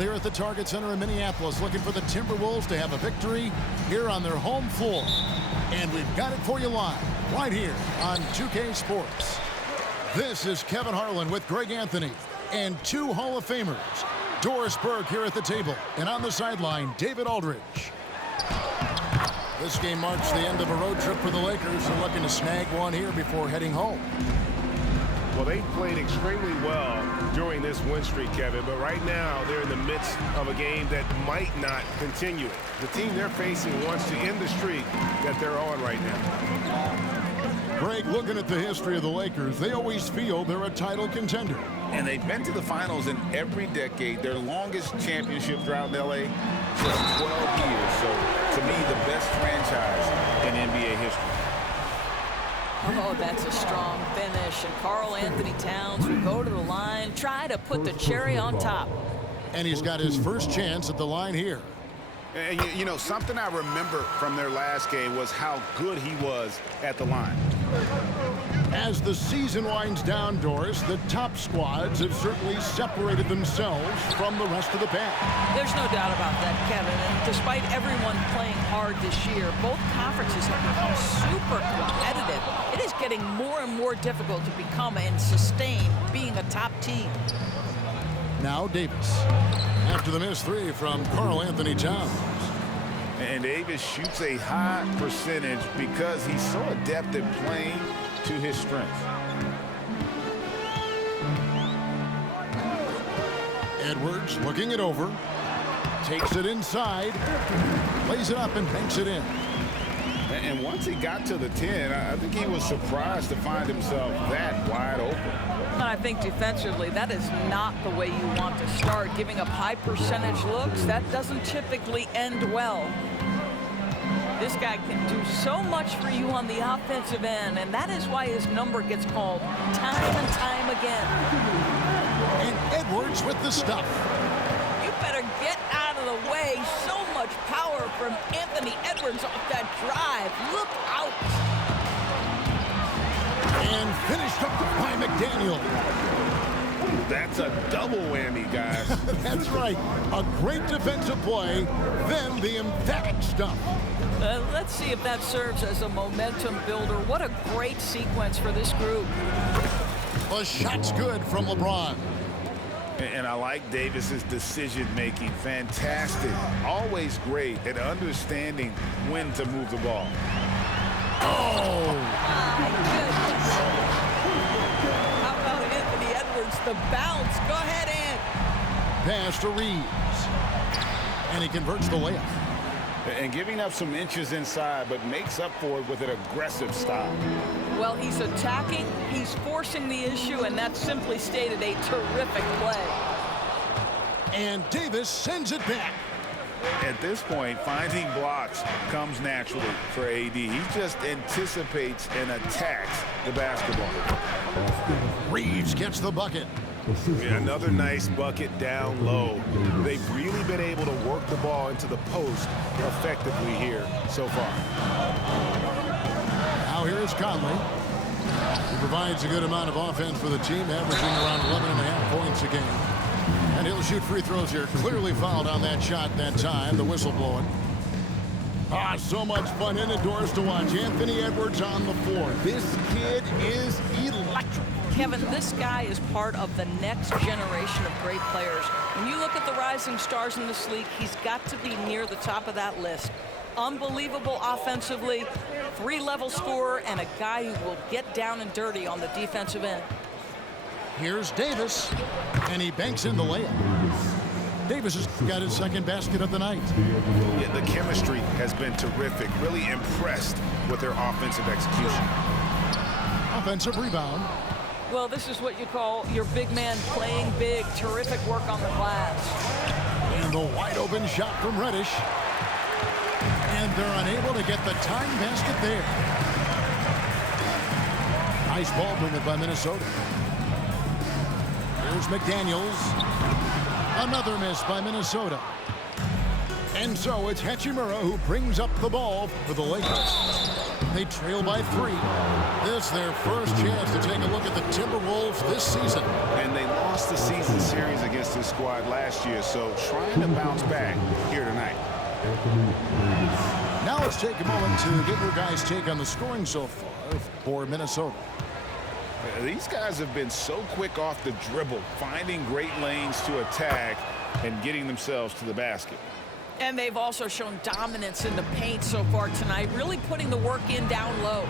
Here at the Target Center in Minneapolis, looking for the Timberwolves to have a victory here on their home floor. And we've got it for you live, right here on 2K Sports. This is Kevin Harlan with Greg Anthony and two Hall of Famers. Doris Burke here at the table, and on the sideline, David Aldridge. This game marks the end of a road trip for the Lakers. They're looking to snag one here before heading home. Well, they played extremely well during this win streak, Kevin, but right now they're in the midst of a game that might not continue it. The team they're facing wants to end the streak that they're on right now. Greg, looking at the history of the Lakers, they always feel they're a title contender. And they've been to the finals in every decade. Their longest championship drought in L.A., just 12 years. So, to me, the best franchise in NBA history. Oh, that's a strong finish. And Karl Anthony Towns will go to the line, try to put the cherry on top. And he's got his first chance at the line here. And you know, something I remember from their last game was how good he was at the line. As the season winds down, Doris, the top squads have certainly separated themselves from the rest of the pack. There's no doubt about that, Kevin. And despite everyone playing hard this year, both conferences have become super competitive. It is getting more and more difficult to become and sustain being a top team. Now Davis. After the missed three from Karl Anthony Towns. And Davis shoots a high percentage because he's so adept at playing to his strength. Edwards looking it over. Takes it inside. Lays it up and banks it in. And once he got to the 10, I think he was surprised to find himself that wide open. I think defensively, that is not the way you want to start. Giving up high percentage looks, that doesn't typically end well. This guy can do so much for you on the offensive end, and that is why his number gets called time and time again. And Edwards with the stuff. You better get out of the way. So much power from Anthony Edwards off that drive. Look out. And finished up by McDaniel. That's a double whammy, guys. That's right. A great defensive play, then the emphatic stuff. Let's see if that serves as a momentum builder. What a great sequence for this group. The shot's good from LeBron. And I like Davis's decision-making. Fantastic. Always great at understanding when to move the ball. Oh! My goodness. How about Anthony Edwards? The bounce. Go ahead, Ant. Pass to Reeves. And he converts the layup. And giving up some inches inside, but makes up for it with an aggressive style. Well, he's attacking, he's forcing the issue, and that simply stated a terrific play. And Davis sends it back. At this point, finding blocks comes naturally for AD. He just anticipates and attacks the basketball. Reeves gets the bucket. Yeah, another nice bucket down low. They've really been able to work the ball into the post effectively here so far. Now here is Conley. He provides a good amount of offense for the team, averaging around 11.5 points a game. And he'll shoot free throws here. Clearly fouled on that shot that time. The whistle blowing. Ah, so much fun indoors to watch. Anthony Edwards on the floor. This kid is electric. Kevin, this guy is part of the next generation of great players. When you look at the rising stars in this league, he's got to be near the top of that list. Unbelievable offensively, three-level scorer, and a guy who will get down and dirty on the defensive end. Here's Davis, and he banks in the layup. Davis has got his second basket of the night. Yeah, the chemistry has been terrific. Really impressed with their offensive execution. Offensive rebound. Well, this is what you call your big man playing big. Terrific work on the glass. And the wide open shot from Reddish. And they're unable to get the tying basket there. Nice ball movement by Minnesota. Here's McDaniels. Another miss by Minnesota. And so it's Hachimura who brings up the ball for the Lakers. They trail by 3. This is their first chance to take a look at the Timberwolves this season. And they lost the season series against this squad last year, so trying to bounce back here tonight. Now let's take a moment to get your guys' take on the scoring so far for Minnesota. These guys have been so quick off the dribble, finding great lanes to attack and getting themselves to the basket. And they've also shown dominance in the paint so far tonight, really putting the work in down low.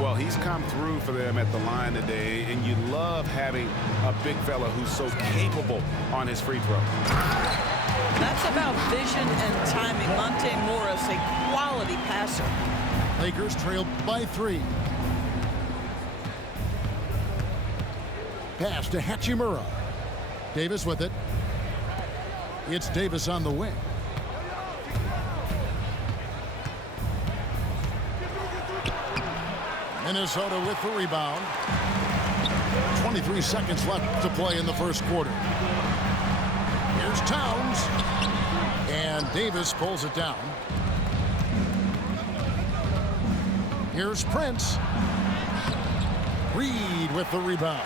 Well, he's come through for them at the line today, and you love having a big fella who's so capable on his free throw. That's about vision and timing. Monte Morris, a quality passer. Lakers trail by 3. Pass to Hachimura. Davis with it. It's Davis on the wing. Minnesota with the rebound. 23 seconds left to play in the first quarter. Here's Towns. And Davis pulls it down. Here's Prince. Reed with the rebound.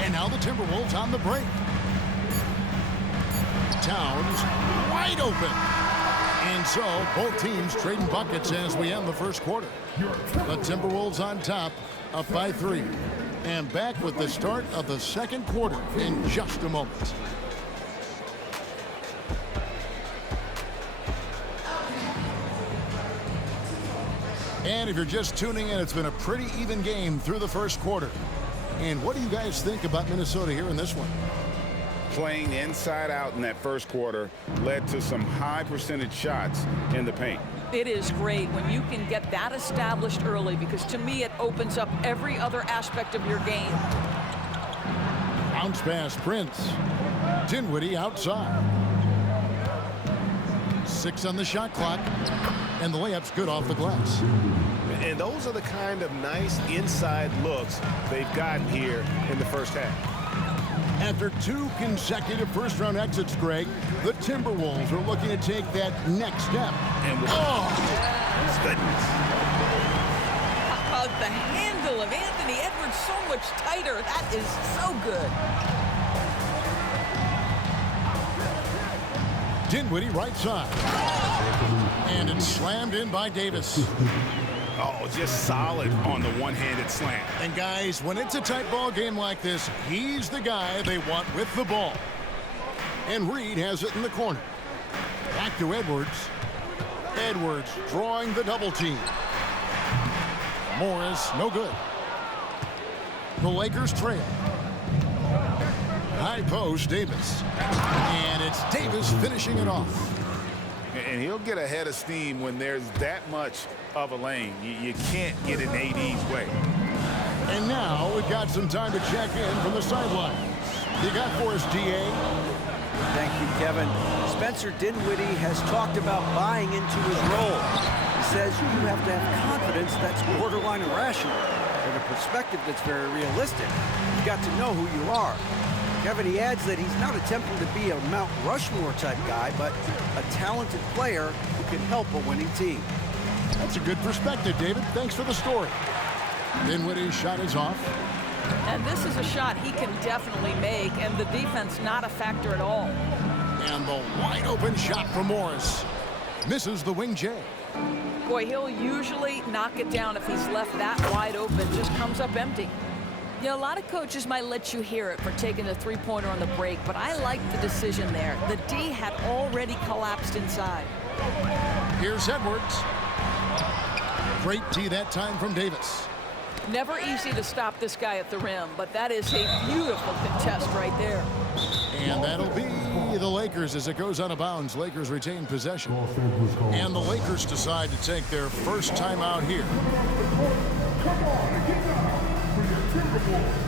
And now the Timberwolves on the break. Towns wide open. And so both teams trading buckets as we end the first quarter. The Timberwolves on top, up by 3. And back with the start of the second quarter in just a moment. And if you're just tuning in, it's been a pretty even game through the first quarter. And what do you guys think about Minnesota here in this one? Playing inside out in that first quarter led to some high percentage shots in the paint. It is great when you can get that established early, because to me it opens up every other aspect of your game. Bounce pass, Prince. Dinwiddie outside. 6 on the shot clock. And the layup's good off the glass. And those are the kind of nice inside looks they've gotten here in the first half. After 2 consecutive first-round exits, Greg, the Timberwolves are looking to take that next step. And Goodness. How about the handle of Anthony Edwards so much tighter? That is so good. Dinwiddie right side. And it's slammed in by Davis. Oh, just solid on the one-handed slam. And guys, when it's a tight ball game like this, he's the guy they want with the ball. And Reed has it in the corner. Back to Edwards. Edwards drawing the double team. Morris, no good. The Lakers trail. High post, Davis. And it's Davis finishing it off. And he'll get ahead of steam when there's that much of a lane. You can't get in AD's way. And now we've got some time to check in from the sidelines. You got for us, DA? Thank you, Kevin. Spencer Dinwiddie has talked about buying into his role. He says you have to have confidence that's borderline irrational, and a perspective that's very realistic. You've got to know who you are. Kevin, he adds that he's not attempting to be a Mount Rushmore type guy, but a talented player who can help a winning team. That's a good perspective, David. Thanks for the story. Dinwiddie's shot is off. And this is a shot he can definitely make, and the defense not a factor at all. And the wide open shot from Morris. Misses the wing J. Boy, he'll usually knock it down if he's left that wide open. Just comes up empty. You know, a lot of coaches might let you hear it for taking the three-pointer on the break, but I like the decision there. The D had already collapsed inside. Here's Edwards. Great D that time from Davis. Never easy to stop this guy at the rim, but that is a beautiful contest right there. And that'll be the Lakers as it goes out of bounds. Lakers retain possession. And the Lakers decide to take their first timeout here. Come on and get down for your Timberwolves.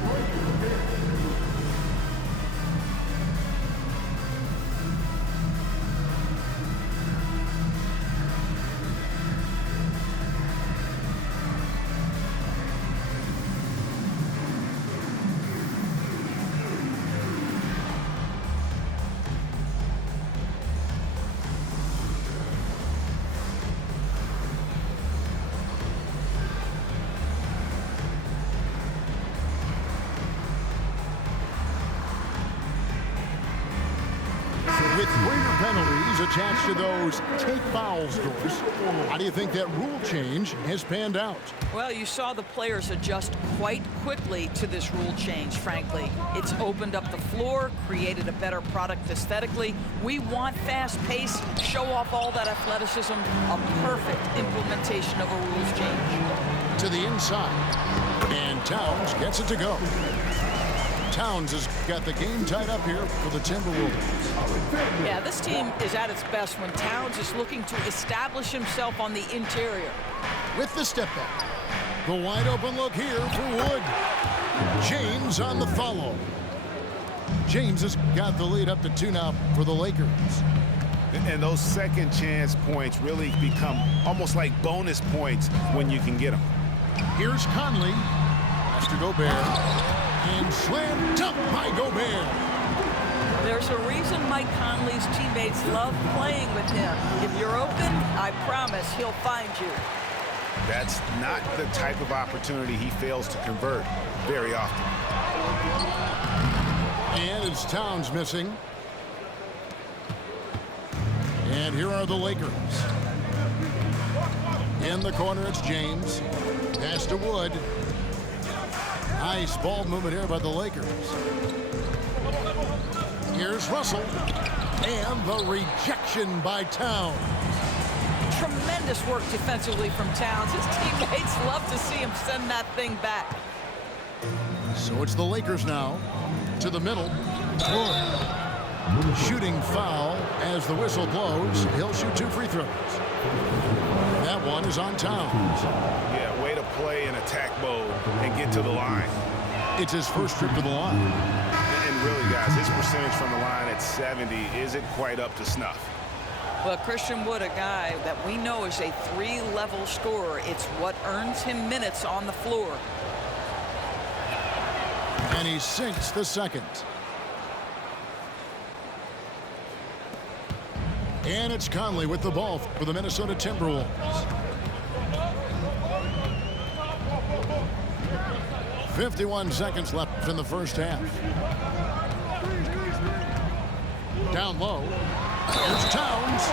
With greater penalties attached to those take fouls doors, how do you think that rule change has panned out? Well, you saw the players adjust quite quickly to this rule change, frankly. It's opened up the floor, created a better product aesthetically. We want fast pace, show off all that athleticism, a perfect implementation of a rules change. To the inside, and Towns gets it to go. Towns has got the game tied up here for the Timberwolves. Yeah, this team is at its best when Towns is looking to establish himself on the interior. With the step back, the wide open look here for Wood. James on the follow. James has got the lead up to 2 now for the Lakers. And those second chance points really become almost like bonus points when you can get them. Here's Conley. Has to Gobert. And slam dunk by Gobert. There's a reason Mike Conley's teammates love playing with him. If you're open, I promise he'll find you. That's not the type of opportunity he fails to convert very often. And it's Towns missing. And here are the Lakers. In the corner, it's James. Pass to Wood. Nice ball movement here by the Lakers. Here's Russell. And the rejection by Towns. Tremendous work defensively from Towns. His teammates love to see him send that thing back. So it's the Lakers now. To the middle. Wood. Shooting foul as the whistle blows. He'll shoot 2 free throws. That one is on Towns. Yeah, way to play in attack mode and get to the line. It's his first trip to the line. And really, guys, his percentage from the line at 70 isn't quite up to snuff. Well, Christian Wood, a guy that we know is a 3-level scorer. It's what earns him minutes on the floor. And he sinks the second. And it's Conley with the ball for the Minnesota Timberwolves. 51 seconds left in the first half. Down low. Here's Towns.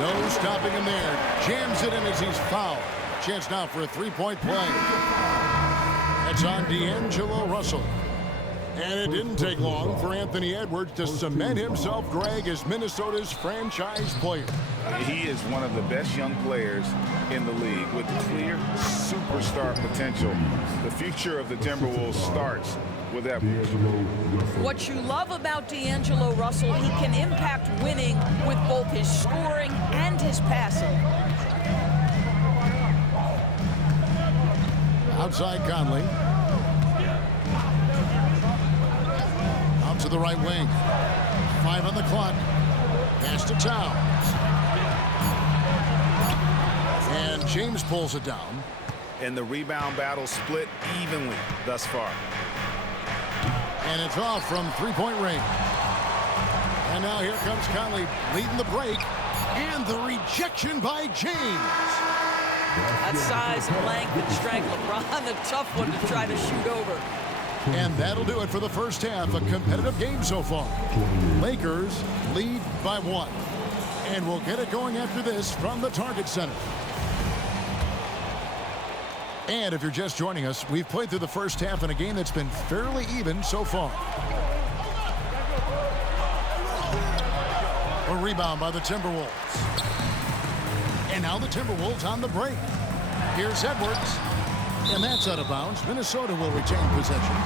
No stopping him there. Jams it in as he's fouled. Chance now for a 3-point play. That's on D'Angelo Russell. And it didn't take long for Anthony Edwards to cement himself, Greg, as Minnesota's franchise player. He is one of the best young players in the league with clear superstar potential. The future of the Timberwolves starts with Edwards. What you love about D'Angelo Russell, he can impact winning with both his scoring and his passing. Outside Conley. Out to the right wing. 5 on the clock. Pass to Towns. And James pulls it down. And the rebound battle split evenly thus far. And it's off from 3-point range. And now here comes Conley leading the break. And the rejection by James. That size and length and strength. LeBron, a tough one to try to shoot over. And that'll do it for the first half. A competitive game so far. Lakers lead by 1. And we'll get it going after this from the Target Center. And if you're just joining us, we've played through the first half in a game that's been fairly even so far. A rebound by the Timberwolves. And now the Timberwolves on the break. Here's Edwards. And that's out of bounds. Minnesota will retain possession.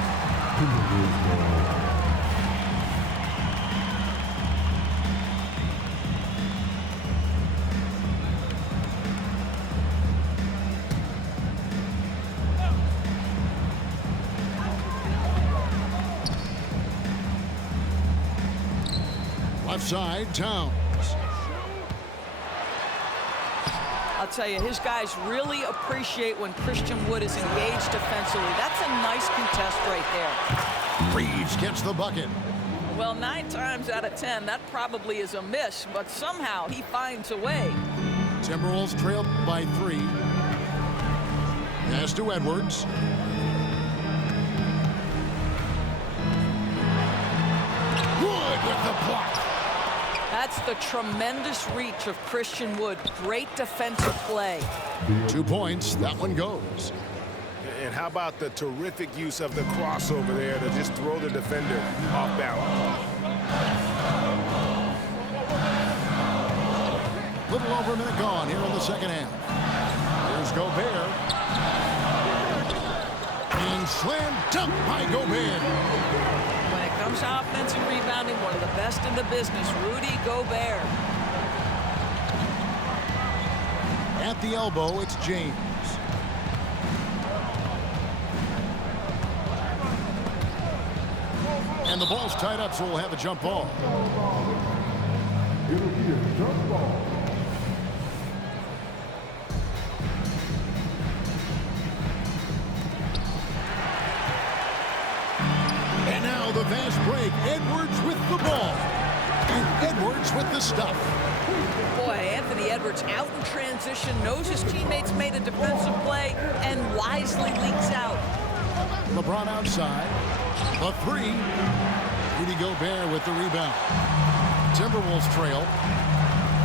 Left side, Towns. I'll tell you, his guys really appreciate when Christian Wood is engaged defensively. That's a nice contest right there. Reeves gets the bucket. Well, 9 times out of 10, that probably is a miss, but somehow he finds a way. Timberwolves trail by 3. Pass to Edwards. Wood with the block. That's the tremendous reach of Christian Wood. Great defensive play. 2 points. That one goes. And how about the terrific use of the crossover there to just throw the defender off balance? Little over a minute gone here in the second half. Here's Gobert. And slam dunk by Gobert. When it comes to offensive rebounding, one of the best in the business, Rudy Gobert. At the elbow, it's James. And the ball's tied up, so we'll have a jump ball. It'll be a jump ball. And now the fast break. Edwards with the ball. And Edwards with the stuff. Boy, Anthony Edwards out in transition, knows his teammates made a defensive play, and wisely leaks out. LeBron outside. The three. Rudy Gobert with the rebound. Timberwolves trail.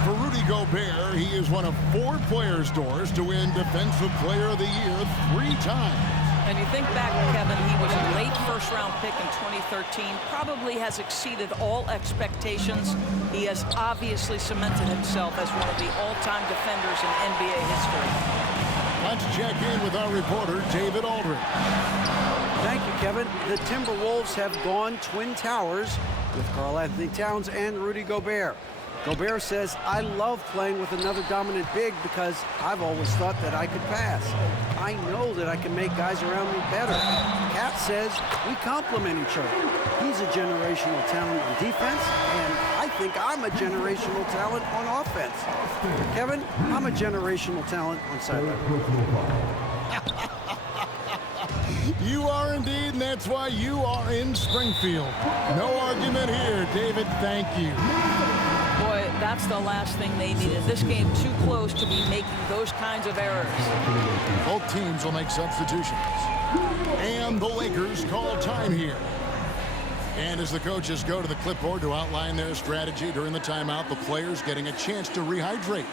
For Rudy Gobert, he is one of 4 players, Doris, to win Defensive Player of the Year 3 times. And you think back, Kevin, he was a late first-round pick in 2013, probably has exceeded all expectations. He has obviously cemented himself as one of the all-time defenders in NBA history. Let's check in with our reporter, David Aldridge. Thank you, Kevin. The Timberwolves have gone Twin Towers with Karl-Anthony Towns and Rudy Gobert. Gobert says, I love playing with another dominant big because I've always thought that I could pass. I know that I can make guys around me better. Cat says, we complement each other. He's a generational talent on defense, and I think I'm a generational talent on offense. Kevin, I'm a generational talent on sideline. You are indeed, and that's why you are in Springfield. No argument here, David. Thank you. Boy, that's the last thing they needed. This game too close to be making those kinds of errors. Both teams will make substitutions. And the Lakers call time here. And as the coaches go to the clipboard to outline their strategy during the timeout, the players getting a chance to rehydrate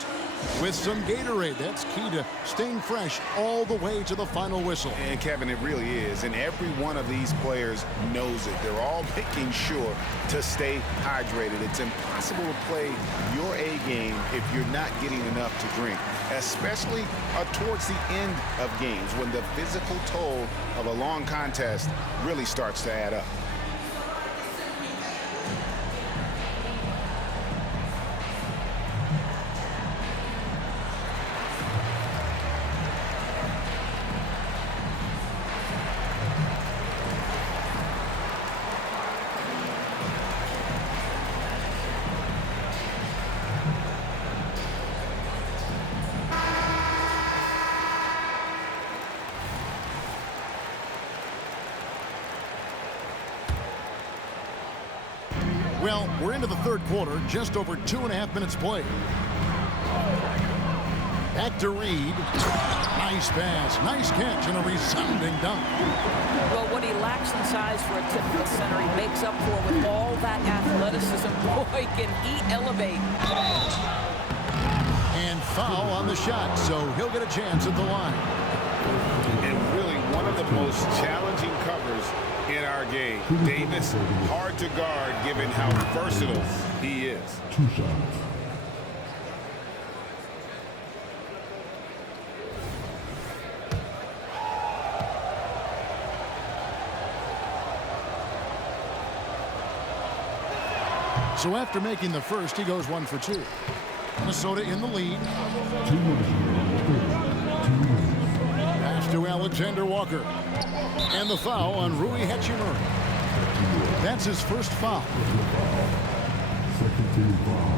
with some Gatorade. That's key to staying fresh all the way to the final whistle. And Kevin, it really is. And every one of these players knows it. They're all making sure to stay hydrated. It's impossible to play your A game if you're not getting enough to drink, especially towards the end of games when the physical toll of a long contest really starts to add up. Well, we're into the third quarter, just over 2.5 minutes played. Back to Reed. Nice pass, nice catch, and a resounding dunk. Well, what he lacks in size for a typical center, he makes up for with all that athleticism. Boy, can he elevate. And foul on the shot, so he'll get a chance at the line. And really one of the most challenging covers in our game. Davis, hard to guard given how versatile he is. 2 shots. So after making the first, he goes 1 for 2. Minnesota in the lead. 2 minutes. 2 minutes. Pass to Alexander Walker. And the foul on Rui Hachimura. That's his first foul. Second team foul.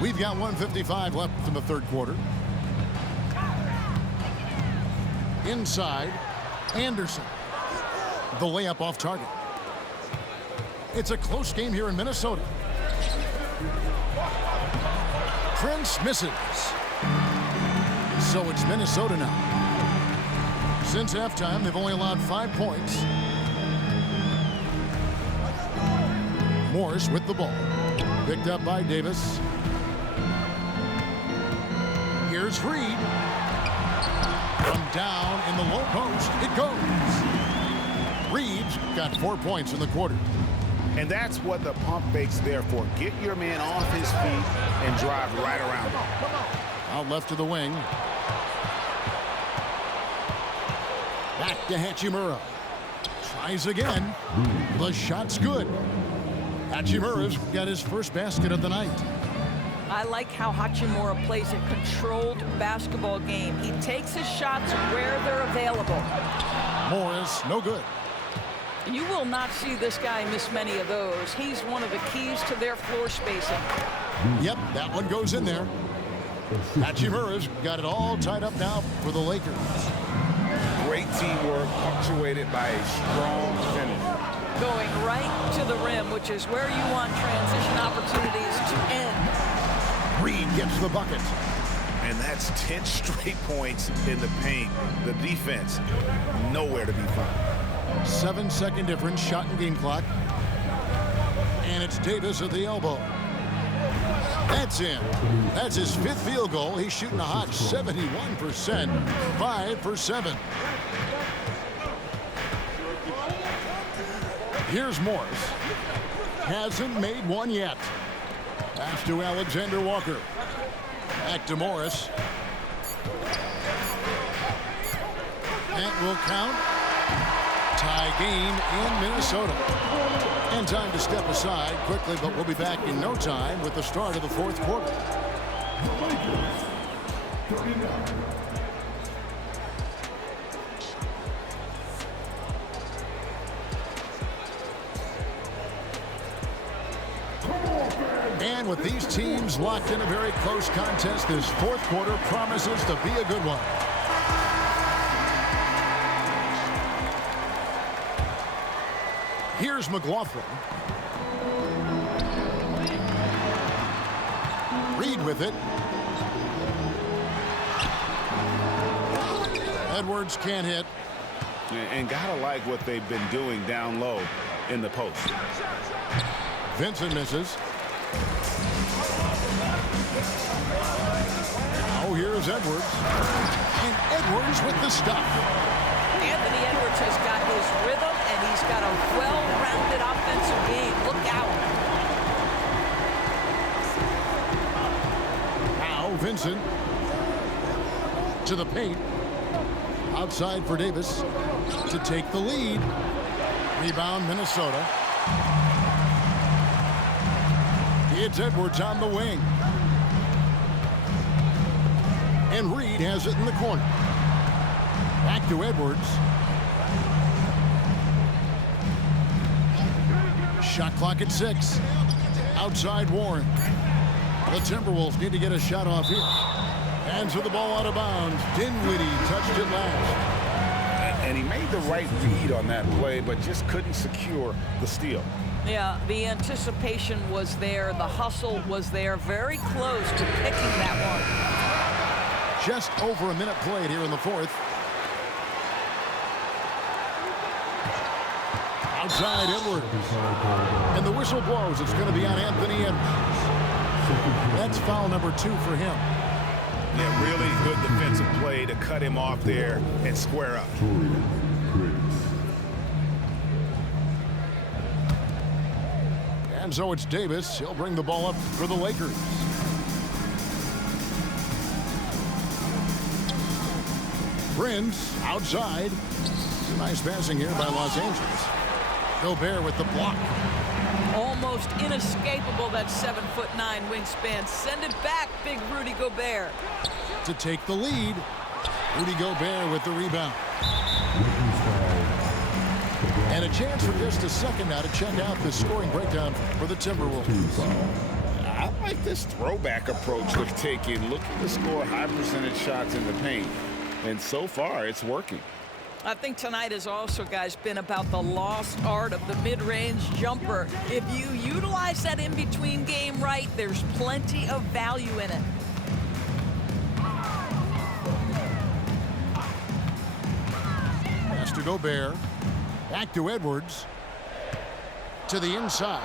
We've got 1:55 left in the third quarter. Inside, Anderson. The layup off target. It's a close game here in Minnesota. Prince misses. So it's Minnesota now. Since halftime, they've only allowed 5 points. Morris with the ball. Picked up by Davis. Here's Reed. From down in the low post, it goes. Reed's got 4 points in the quarter. And that's what the pump fake's there for. Get your man off his feet and drive right around him. Out left to the wing. Back to Hachimura. Tries again. The shot's good. Hachimura's got his first basket of the night. I like how Hachimura plays a controlled basketball game. He takes his shots where they're available. Morris, no good. You will not see this guy miss many of those. He's one of the keys to their floor spacing. Yep, that one goes in there. Hachimura's got it all tied up now for the Lakers. Great teamwork, punctuated by a strong finish. Going right to the rim, which is where you want transition opportunities to end. Reed gets the bucket. And that's 10 straight points in the paint. The defense, nowhere to be found. 7-second difference, shot and game clock. And it's Davis at the elbow. That's in. That's his 5th field goal. He's shooting a hot 71%, 5 for 7. Here's Morris. Hasn't made one yet. Pass to Alexander Walker. Back to Morris. That will count. Tie game in Minnesota. And time to step aside quickly, but we'll be back in no time with the start of the 4th quarter. And with these teams locked in a very close contest, this 4th quarter promises to be a good one. Here's McLaughlin. Reed with it. Edwards can't hit. And gotta like what they've been doing down low in the post. Vincent misses. Now here's Edwards. And Edwards with the stop. Anthony Edwards has got his rhythm, and he's got a well-rounded offensive game. Look out. Now Vincent to the paint. Outside for Davis to take the lead. Rebound Minnesota. It's Edwards on the wing. And Reed has it in the corner. Back to Edwards. Shot clock at 6. Outside Warren. The Timberwolves need to get a shot off here. Hands with the ball out of bounds. Dinwiddie touched it last. And he made the right read on that play, but just couldn't secure the steal. Yeah, the anticipation was there. The hustle was there. Very close to picking that one. Just over a minute played here in the 4th. Outside Edwards. And the whistle blows. It's going to be on Anthony Edwards. That's foul number 2 for him. Yeah, really good defensive play to cut him off there and square up. And so it's Davis. He'll bring the ball up for the Lakers. Prince outside. Nice passing here by Los Angeles. Gobert with the block. Almost inescapable, that 7'9" wingspan. Send it back, big Rudy Gobert. To take the lead. Rudy Gobert with the rebound. And a chance for just a second now to check out the scoring breakdown for the Timberwolves. I like this throwback approach they've taken, looking to score high percentage shots in the paint. And so far, it's working. I think tonight has also, guys, been about the lost art of the mid-range jumper. If you utilize that in-between game right, there's plenty of value in it. to Gobert. Back to Edwards. To the inside.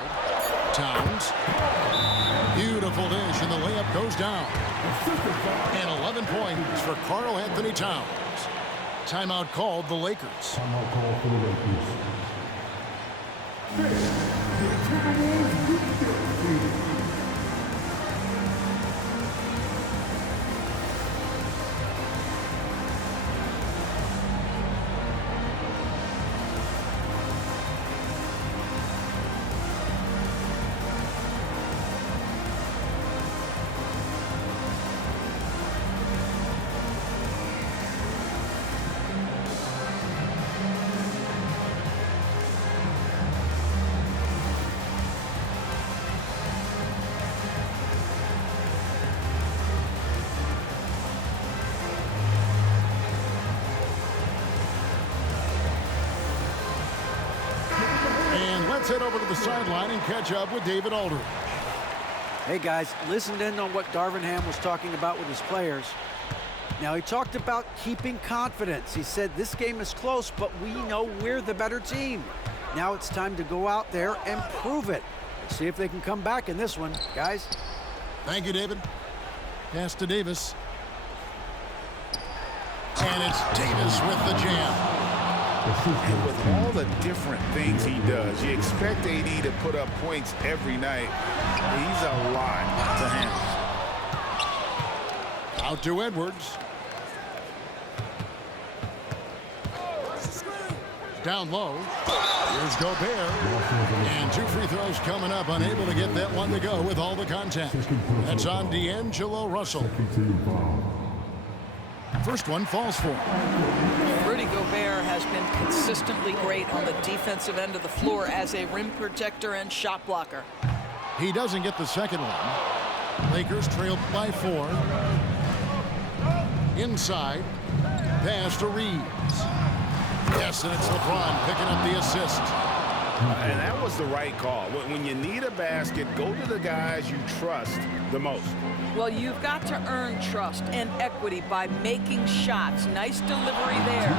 Towns. Beautiful dish, and the layup goes down. And 11 points for Karl Anthony Towns. Timeout called the Lakers. Timeout call for the Lakers. The Timberwolves with the Let's head over to the sideline and catch up with David Aldridge. Hey guys, listened in on what Darvin Ham was talking about with his players. Now he talked about keeping confidence. He said this game is close, but we know we're the better team. Now it's time to go out there and prove it. See if they can come back in this one, guys. Thank you, David. Pass to Davis. And it's Davis with the jam. And with all the different things he does, you expect AD to put up points every night. He's a lot to handle. Out to Edwards. Down low. Here's Gobert. And 2 free throws coming up. Unable to get that one to go with all the contact. That's on D'Angelo Russell. First one falls for him. Rudy Gobert has been consistently great on the defensive end of the floor as a rim protector and shot blocker. He doesn't get the second one. Lakers trail by 4. Inside. Pass to Reeves. Yes, and it's LeBron picking up the assist. And that was the right call. When you need a basket, go to the guys you trust the most. Well, you've got to earn trust and equity by making shots. Nice delivery there.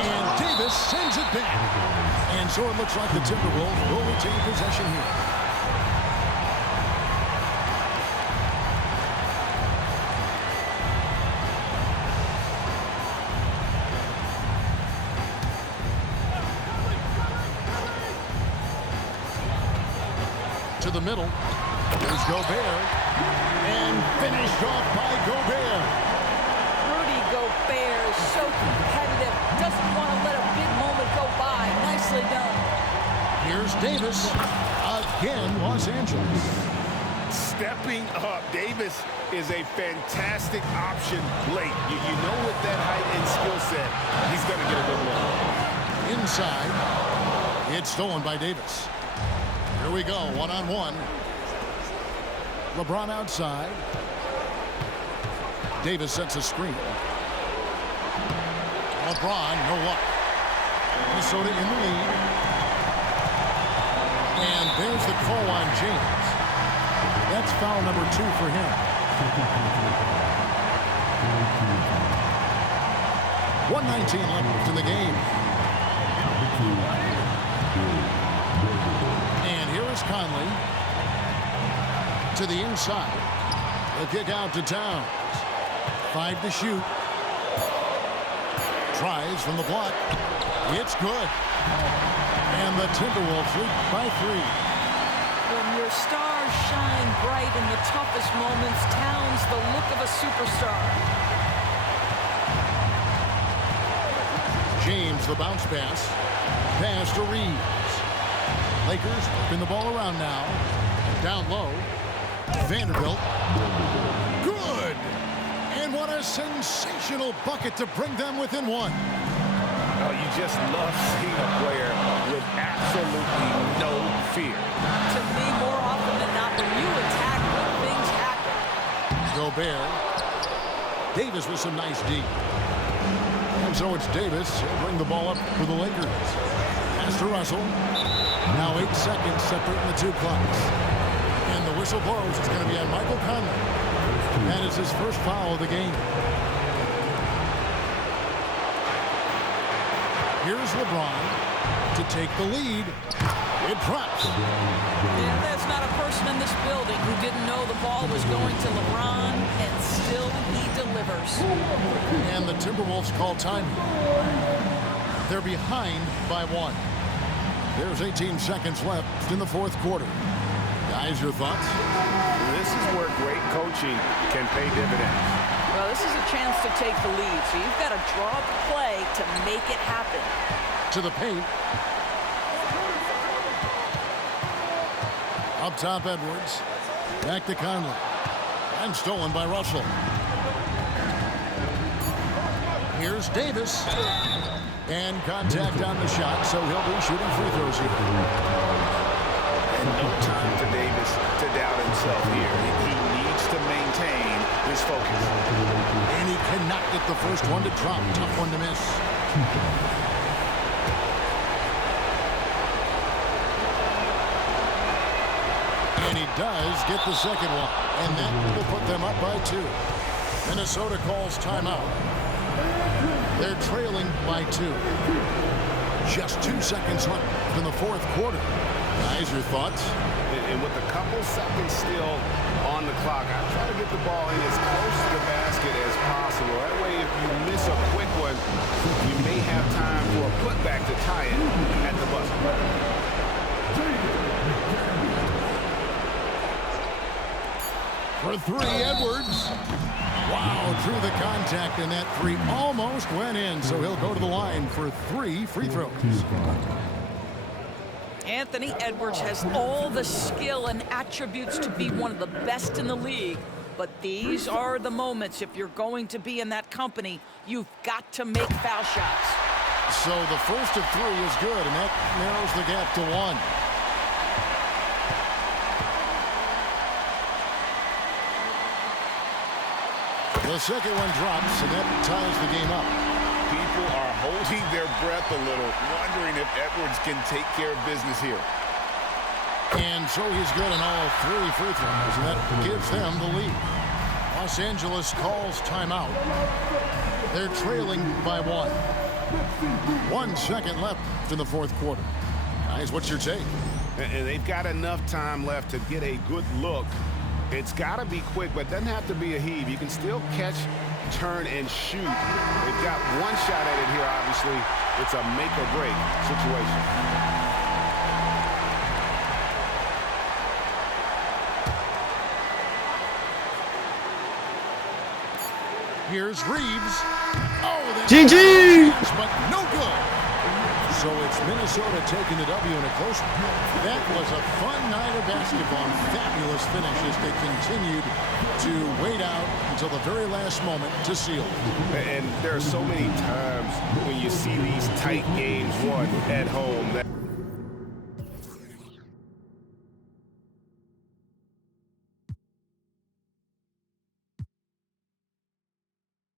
And Davis sends it back. And so it looks like the Timberwolves will retain possession here. To the middle. There's Gobert. And finished off by Gobert. Rudy Gobert is so competitive. Doesn't want to let a big moment go by. Nicely done. Here's Davis. Again, Los Angeles. Stepping up. Davis is a fantastic option late. You know with that height and skill set, he's going to get a good look. Inside. It's stolen by Davis. Here we go, one-on-one. LeBron outside. Davis sets a screen. LeBron, no luck. Minnesota in the lead. And there's the call on James. That's foul number 2 for him. 1:19 left in the game. And here is Conley. To the inside. The kick out to Towns. 5 to shoot. Tries from the block. It's good. And the Timberwolves lead by 3. When your stars shine bright in the toughest moments, Towns the look of a superstar. James, the bounce pass. Pass to Reeves. Lakers working the ball around now. Down low. Vanderbilt. Good! And what a sensational bucket to bring them within 1. Oh, you just love seeing a player with absolutely no fear. To me, more often than not, when you attack, good things happen. Gobert. Davis with some nice D. And so it's Davis. He'll bring the ball up for the Lakers. Pass to Russell. Now 8 seconds separating the 2 clocks. And the whistle blows. It's going to be on Michael Conley. That is his first foul of the game. Here's LeBron to take the lead. It drops. Yeah, there's not a person in this building who didn't know the ball was going to LeBron, and still he delivers. And the Timberwolves call time. They're behind by 1. There's 18 seconds left in the fourth quarter. Guys, your thoughts? This is where great coaching can pay dividends. Well, this is a chance to take the lead, so you've got to draw the play to make it happen. To the paint. Up top, Edwards. Back to Conley. And stolen by Russell. Here's Davis. And contact on the shot, so he'll be shooting free throws here. And no time for Davis to doubt himself here. He needs to maintain his focus. And he cannot get the first one to drop. Tough one to miss. And he does get the second one. And that will put them up by 2. Minnesota calls timeout. They're trailing by 2. Just 2 seconds left in the fourth quarter. Guys, your thoughts? And with a couple seconds still on the clock, I try to get the ball in as close to the basket as possible. That way, if you miss a quick one, you may have time for a putback to tie it at the buzzer. For 3, Edwards. Wow, through the contact, and that 3 almost went in, so he'll go to the line for 3 free throws. Anthony Edwards has all the skill and attributes to be one of the best in the league, but these are the moments, if you're going to be in that company, you've got to make foul shots. So the first of 3 is good, and that narrows the gap to 1. The second one drops, and that ties the game up. People are holding their breath a little, wondering if Edwards can take care of business here. And so he's good in all 3 free throws, and that gives them the lead. Los Angeles calls timeout. They're trailing by 1. 1 second left in the fourth quarter. Guys, what's your take? And they've got enough time left to get a good look. It's got to be quick, but it doesn't have to be a heave. You can still catch, turn, and shoot. They've got 1 shot at it here, obviously. It's a make-or-break situation. Here's Reeves. Oh, that's GG! but no good. So it's Minnesota taking the W in a close one. That was a fun night of basketball. Fabulous finish as they continued to wait out until the very last moment to seal. And there are so many times when you see these tight games won at home that